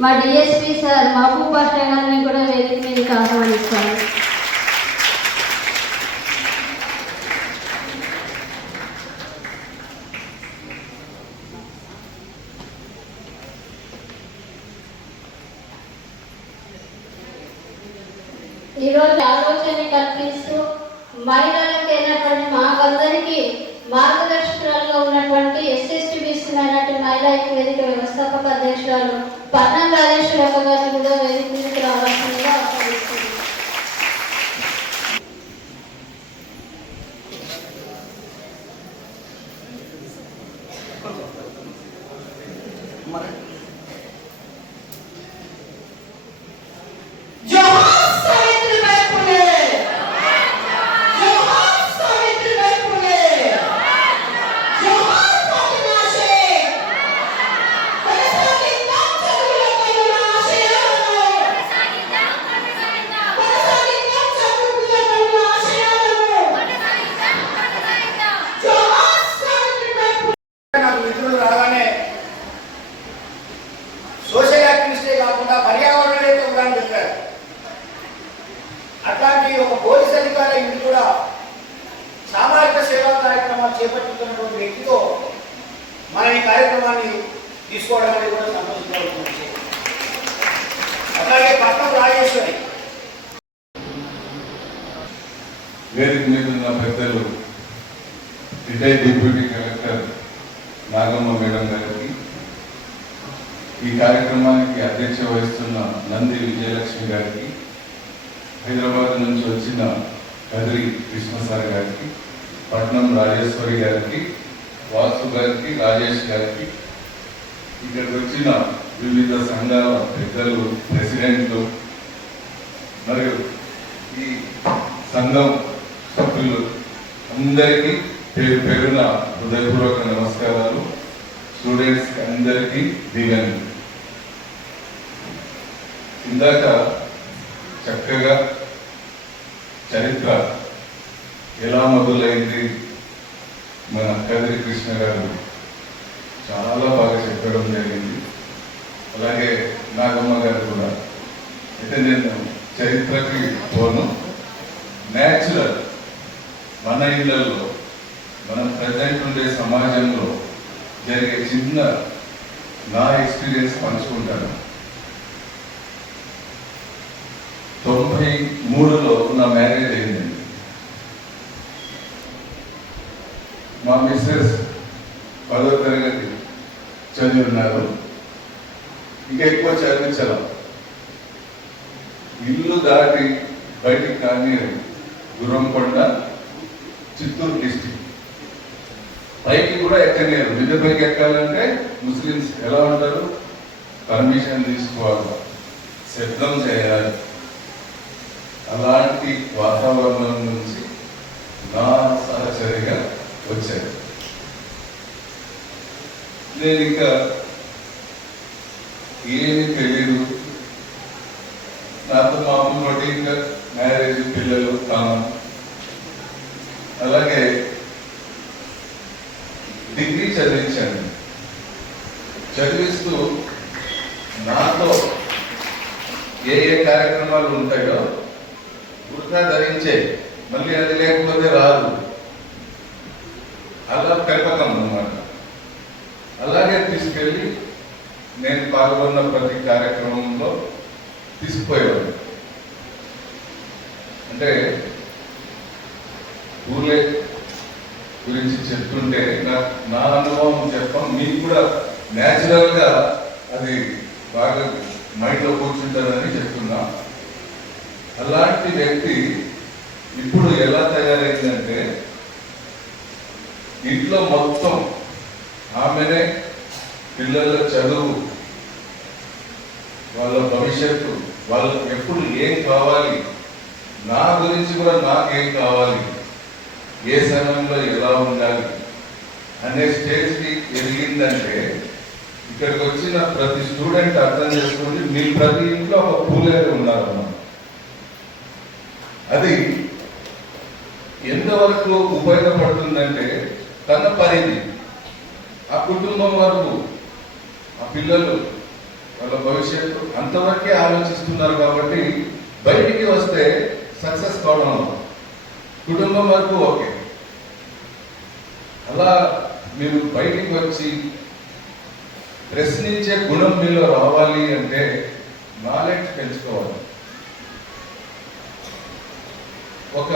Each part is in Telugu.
మా డిఎస్పి సార్ మహబూబ్ పాషా గారిని కూడా వేదిక మీదకి ఆహ్వానిస్తాను ఈరోజు ఆలోచన కల్పిస్తూ మహిళలకు అధ్యక్షురాలు పట్టణ రాజేశ్వర గారిని కూడా వేదిక రావాల్సిందిగా మరి మనం ఈ కార్యక్రమాన్ని తీసుకోవడం అనేది కూడా సంతోషించాల్సిన విషయం అట్లాగే రాజేశ్వరి. వేదిక మీద ఉన్న పెద్దలు retired deputy collector Nagamma madam గారికి ఈ కార్యక్రమానికి అధ్యక్ష వహిస్తున్న నంది విజయలక్ష్మి గారికి హైదరాబాద్ నుంచి వచ్చిన కదిరి కృష్ణసార్ గారికి పట్నం రాజేశ్వరి గారికి వాసు గారికి రాజేష్ గారికి ఇక్కడికి వచ్చిన వివిధ సంఘాల పెద్దలు ప్రెసిడెంట్లు మరియు ఈ సంఘం సభ్యులు అందరికీ పేరు పేరున హృదయపూర్వక నమస్కారాలు. స్టూడెంట్స్ అందరికీ దిగండి ఇందాక చక్కగా చరిత్ర ఎలా మొదలైంది? మన కదిరి కృష్ణ గారు చాలా బాగా చెప్పడం జరిగింది. అలాగే నాగమ్మ గారు కూడా. అయితే నేను చరిత్రకి పోను. న్యాచురల్ మన ఇళ్ళలో మన ప్రజెంట్ ఉండే సమాజంలో జరిగే చిన్న నా ఎక్స్పీరియన్స్ పంచుకుంటాను. తొంభై మూడులో నా మ్యారేజ్ అయింది. మా మిస్సెస్ పదో తరగతి చదివి ఉన్నారు ఇంకా ఎక్కువ చదివించాల ఇల్లు దాటి బయటికి కానీ గుర్రంకొండ చిత్తూరు డిస్టిక్. పైకి కూడా ఎక్కలేరు. మిద్దె పైకి ఎక్కాలంటే ముస్లిమ్స్ ఎలా ఉంటారు? పర్మిషన్ తీసుకోవాలి. సిద్ధం చేయాలి. అలాంటి వాతావరణం నుంచి నా సహచరిగా వచ్చాను నేను ఇంకా ఏమి తెలియదు నాతో మామూలు రొటీన్గా మ్యారేజ్ పిల్లలు కామన్ అలాగే డిగ్రీ చదివించాను. చదివిస్తూ నాతో ఏ ఏ కార్యక్రమాలు ఉంటాయో వృధా ధరించే. మళ్ళీ అది లేకపోతే రాదు అలా పెరపకం అన్నమాట అలాగే తీసుకెళ్ళి నేను పాల్గొన్న ప్రతి కార్యక్రమంలో తీసుకుపోయేవాడు అంటే ఊర్లే గురించి చెప్తుంటే నా నా అనుభవం చెప్పం మీకు కూడా న్యాచురల్గా అది బాగా మైండ్లో కూర్చుంటారని కూర్చుంటుందని చెప్తున్నా. అలాంటి వ్యక్తి ఇప్పుడు ఎలా తయారైందంటే ఇంట్లో మొత్తం ఆమెనే పిల్లల చదువు భవిష్యత్తు వాళ్ళకి ఎప్పుడు ఏం కావాలి? నా గురించి కూడా నాకేం కావాలి? ఏ సమయంలో ఎలా ఉండాలి? అనే స్టేజ్కి ఎదిగిందంటే ఇక్కడికి వచ్చిన ప్రతి స్టూడెంట్ అర్థం చేసుకోండి మీ ప్రతి ఇంట్లో ఒక పూలేరు ఉన్నారన్నమాట అది ఎంతవరకు ఉపయోగపడుతుందంటే తన పరిధి ఆ కుటుంబం వరకు ఆ పిల్లలు వాళ్ళ భవిష్యత్తు అంతవరకే ఆలోచిస్తున్నారు కాబట్టి బయటికి వస్తే సక్సెస్ కావడం కుటుంబం వరకు ఓకే. అలా మీరు బయటికి వచ్చి ప్రశ్నించే గుణం మీలో రావాలి అంటే నాలెడ్జ్ పెంచుకోవాలి. ఒక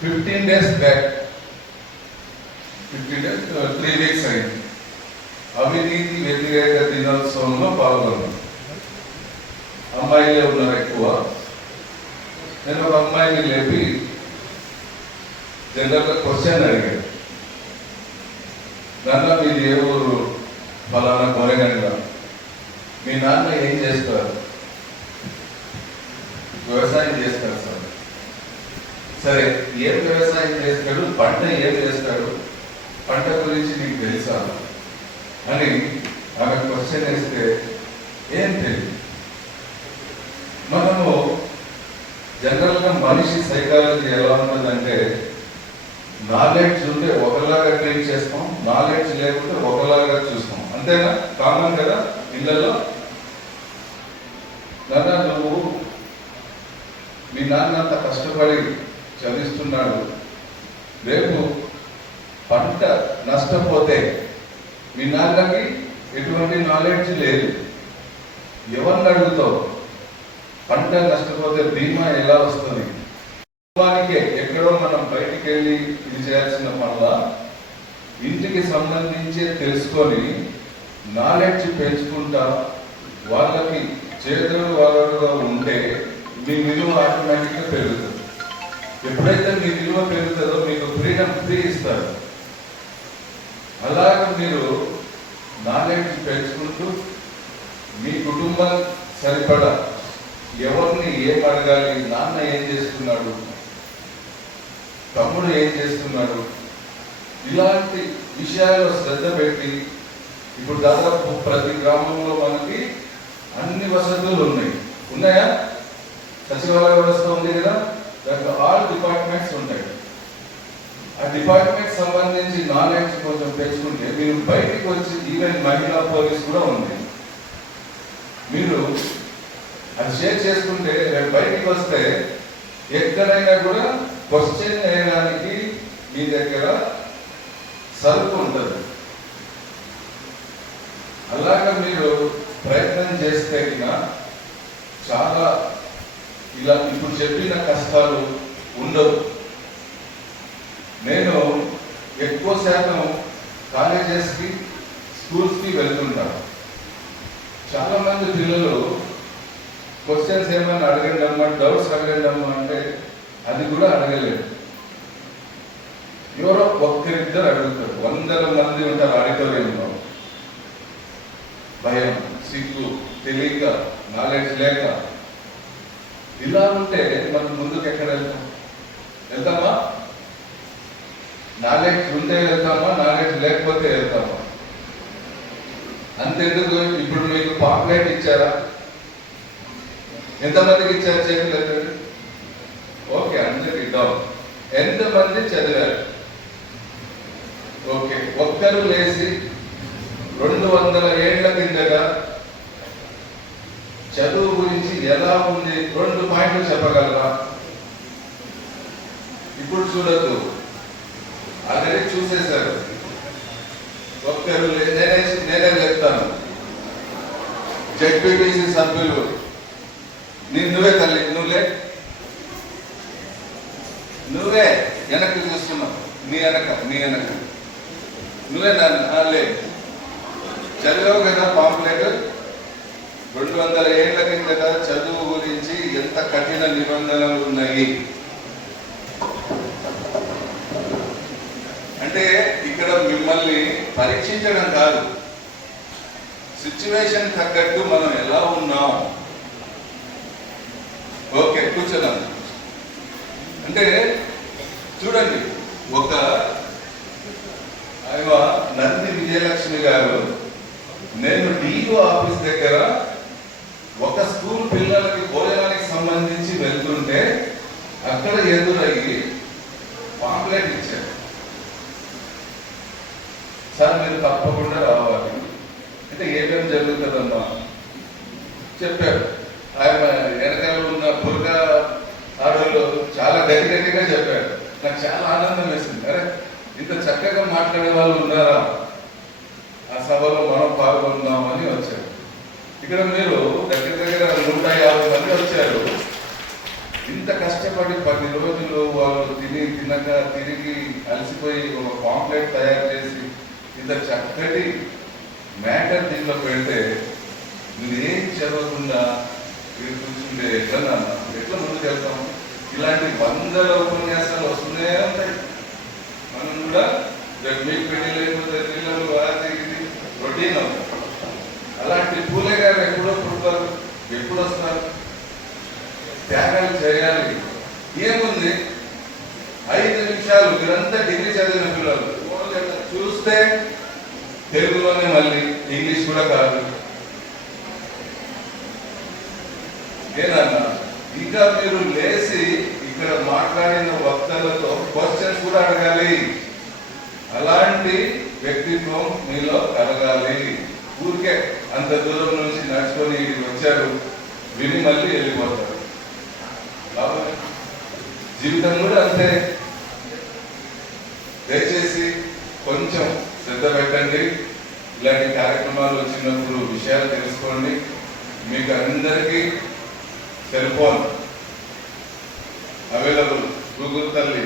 fifteen days back fifteen days three weeks అయింది. అవినీతి వ్యతిరేక దినోత్సవంలో పాల్గొన్నాను అమ్మాయిలే ఉన్నారు ఎక్కువ. నేను ఒక అమ్మాయిని లేపి జనరల్ క్వశ్చన్ అడిగాడు నాన్న మీది ఏ ఊరు ఫలానా కొనగంగా మీ నాన్న ఏం చేస్తారు? వ్యవసాయం చేస్తారు సార్. సరే ఏం వ్యవసాయం చేస్తాడు? పంట ఏం చేస్తాడు? పంట గురించి నీకు తెలుసా? అని ఆమె క్వశ్చన్ వేస్తే ఏం తెలియదు. మనము జనరల్గా మనిషి సైకాలజీ ఎలా ఉంటుందంటే నాలెడ్జ్ ఉంటే ఒకలాగా ట్రీట్ చేస్తాం నాలెడ్జ్ లేకుంటే ఒకలాగా చూస్తాం. అంతేనా? కామన్ కదా ఇళ్ళలో నాన్న నువ్వు మీ నాన్న అంత కష్టపడి చదివిస్తున్నాడు. రేపు పంట నష్టపోతే మీ నాన్నకి ఎటువంటి నాలెడ్జ్ లేదు. ఎవరిని అడుగుతావు? పంట నష్టపోతే బీమా ఎలా వస్తుంది? కుటుంబానికే ఎక్కడో మనం బయటికి వెళ్ళి ఇది చేయాల్సిన పనుల ఇంటికి సంబంధించి తెలుసుకొని నాలెడ్జ్ పెంచుకుంటా వాళ్ళకి చేతులు వాళ్ళగా ఉంటే మీ విలువ ఆటోమేటిక్గా పెరుగుతుంది. ఎప్పుడైతే మీ విలువ పెరుగుతుందో మీకు ఫ్రీడమ్ ఫ్రీ ఇస్తారు. మీరు నాలెడ్జ్ పెంచుకుంటూ మీ కుటుంబం సరిపడా ఎవరిని ఏం అడగాలి నాన్న ఏం చేస్తున్నాడు తమ్ముడు ఏం చేస్తున్నాడు ఇలాంటి విషయాల్లో శ్రద్ధ పెట్టి ఇప్పుడు దాదాపు ప్రతి గ్రామంలో మనకి అన్ని వసతులు ఉన్నాయి. ఉన్నాయా? సచివాలయ వ్యవస్థ ఉంది కదా? దాంట్లో ఆల్ డిపార్ట్మెంట్స్ ఉంటాయి. ఆ డిపార్ట్మెంట్ సంబంధించి నాలెడ్జ్ కొంచెం పెంచుకుంటే మీరు బయటికి వచ్చి ఈవెన్ మహిళా పోలీస్ కూడా ఉంది. మీరు అది షేర్ చేసుకుంటే రేపు బయటికి వస్తే ఎక్కడైనా కూడా క్వశ్చన్ వేయడానికి మీ దగ్గర సరుకు ఉంటుంది. అలాగ మీరు ప్రయత్నం చేస్తే చాలా ఇలా ఇప్పుడు చెప్పిన కష్టాలు ఉండవు. నేను ఎక్కువ శాతం కాలేజెస్కి స్కూల్స్కి వెళ్తుంటాను. చాలా మంది పిల్లలు క్వశ్చన్స్ ఏమైనా అడగండి అమ్మా డౌట్స్ అడగండి అమ్మా అంటే అది కూడా అడగలేదు. ఎవరో ఒక్కరిద్దరు అడుగుతారు. వందల మంది ఉంటారు ఆడిటోరియంలో. భయం సిగ్గు తెలియక నాలెడ్జ్ లేక. ఇలా ఉంటే మనం ముందుకు ఎక్కడ వెళ్తాం? వెళ్తామా? నాలెడ్జ్ ఉంటే వెళ్తామా నాలెడ్జ్ లేకపోతే వెళ్తామా? అంతెందుకు? ఇప్పుడు మీకు పాంప్లెట్ ఇచ్చారా? ఎంతమందికి ఇచ్చారు చేతులు ఓకే అందరికి డౌన్. ఎంతమంది చదివారు? ఓకే ఒక్కరు లేచి రెండు వందల ఏళ్ళ కిందగా చదువు గురించి ఎలా ఉంది? రెండు పాయింట్లు చెప్పగలరా? ఇప్పుడు చూడద్దు. ఆల్రెడీ చూసేశారు. ఒక్కరు లే- నేనే నేనే చెప్తాను. జడ్పీటీసీ సభ్యులు నీ నువ్వే తల్లి నువ్వులే? నువ్వే వెనక్కి చూస్తున్నావు. నీ వెనక నీ వెనక. నువ్వే నాన్న లే. చదివావు కదా పాంప్లెట్ రెండు వందల ఏళ్ళ కిందట చదువు గురించి ఎంత కఠిన నిబంధనలు ఉన్నాయి? అంటే ఇక్కడ మిమ్మల్ని పరీక్షించడం కాదు. సిచ్యువేషన్ తగ్గట్టు మనం ఎలా ఉన్నాం? ఓకే కూర్చోదాం. అంటే చూడండి ఒక నంది విజయలక్ష్మి గారు నేను డిఓ ఆఫీస్ దగ్గర ఒక స్కూల్ పిల్లలకి భోజనానికి సంబంధించి వెళ్తుంటే అక్కడ ఎదురు పాంప్లెట్ ఇచ్చారు అనేది తప్పకుండా రావాలి. అయితే ఏమేమి జరుగుతుందమ్మా? చెప్పారు. ఆయన వెనకాల ఉన్న బుర్గా ఆడవాళ్ళు చాలా గట్టి గట్టిగా చెప్పారు. నాకు చాలా ఆనందం వేసింది. అరే ఇంత చక్కగా మాట్లాడే వాళ్ళు ఉన్నారా? ఆ సభలో మనం పాల్గొందామని వచ్చారు ఇక్కడ మీరు దగ్గర దగ్గర నూట యాభై మంది వచ్చారు. ఇంత కష్టపడి పది రోజులు వాళ్ళు తిని తినక తిరిగి అలసిపోయి ఒక పాంప్లెట్ తయారు చేసి ఇంత చక్కటి మ్యాటర్ దీంట్లో పెడితే మీరు ఏం చదవకుండా మీరు కూర్చుంటే ఎట్లా ఎట్లా ముందుకు వెళ్తాం? ఇలాంటి వందల ఉపన్యాసాలు వస్తూనే ఉంటాయి. మనం కూడా మీకు పెళ్ళి లేకపోతే పిల్లలు అది ఇది రొటీన్ అలాంటి పూలే గారు ఎప్పుడో పుడతారు ఎప్పుడు వస్తారు? త్యాగాలు చేయాలి. ఏముంది? ఐదు నిమిషాలు మీరంతా డిగ్రీ కూడా కాదు. ఏనన్నా ఇంకా మీరు లేచి ఇక్కడ మాట్లాడిన వక్తలతో క్వశ్చన్స్ కూడా అడగాలి. అలాంటి వ్యక్తిత్వం మీలో కలగాలి. ఊరికే అంత దూరం నుంచి నడుచుకొని ఇక్కడికి వచ్చారు. విని మళ్ళీ వెళ్ళిపోతారు. జీవితం కూడా అంతే దయచేసి కొంచెం శ్రద్ధ పెట్టండి ఇలాంటి కార్యక్రమాలు వచ్చినప్పుడు విషయాలు తెలుసుకోండి. మీకు అందరికీ సెల్ ఫోన్ అవైలబుల్. గూగుల్ తల్లి.